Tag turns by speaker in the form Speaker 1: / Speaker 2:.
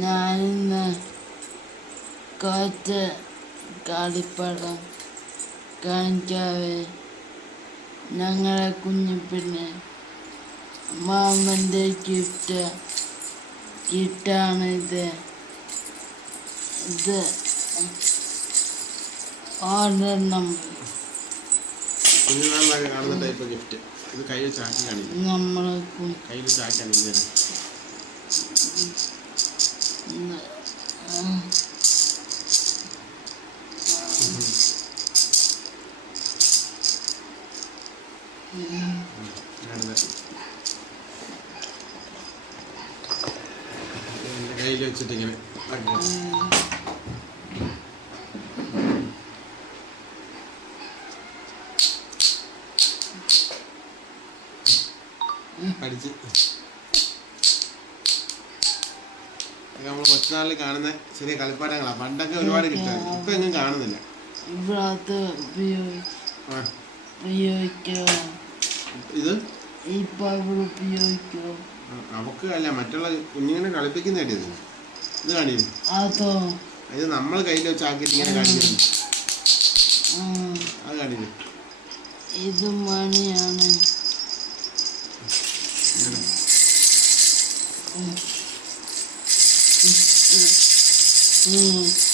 Speaker 1: ഞാനിന്ന് കുറച്ച് കളിപ്പടം കാണിക്കാവേ. ഞങ്ങളെ കുഞ്ഞിപ്പിന്നെ മാമന്റെ ഗിഫ്റ്റ് കിറ്റാണ് ഇത്. ഓർഡർ നമ്പർ
Speaker 2: കുഞ്ഞുനാളിലൊക്കെ കാണുന്ന ടൈപ്പ് ഗിഫ്റ്റ് ഇത് കയ്യിൽ ചാക്കി കാണിക്കും. കയ്യിൽ കാണുന്നത് എന്റെ കയ്യിൽ വെച്ചിട്ട് ഇങ്ങനെ ആക്കി. നമ്മൾ കൊച്ചുനാളിൽ കാണുന്ന ചെറിയ കളിപ്പാട്ടങ്ങളാണ് പണ്ടൊക്കെ ഒരുപാട് കിട്ടാറ് ഇപ്പൊ എങ്ങും കാണുന്നില്ല. ഇത്? അവക്ക് അല്ല മറ്റുള്ള കുഞ്ഞിങ്ങനെ കളിപ്പിക്കുന്ന ഇത്. ഇത്
Speaker 1: അതോ?
Speaker 2: ഇത് നമ്മൾ കയ്യിൽ വെച്ച് ആക്കിയിട്ട് ഇങ്ങനെ കാണിക്കുന്നു. അത് കാണിക്കും.
Speaker 1: ഇത് മണിയാണ്. 嗯。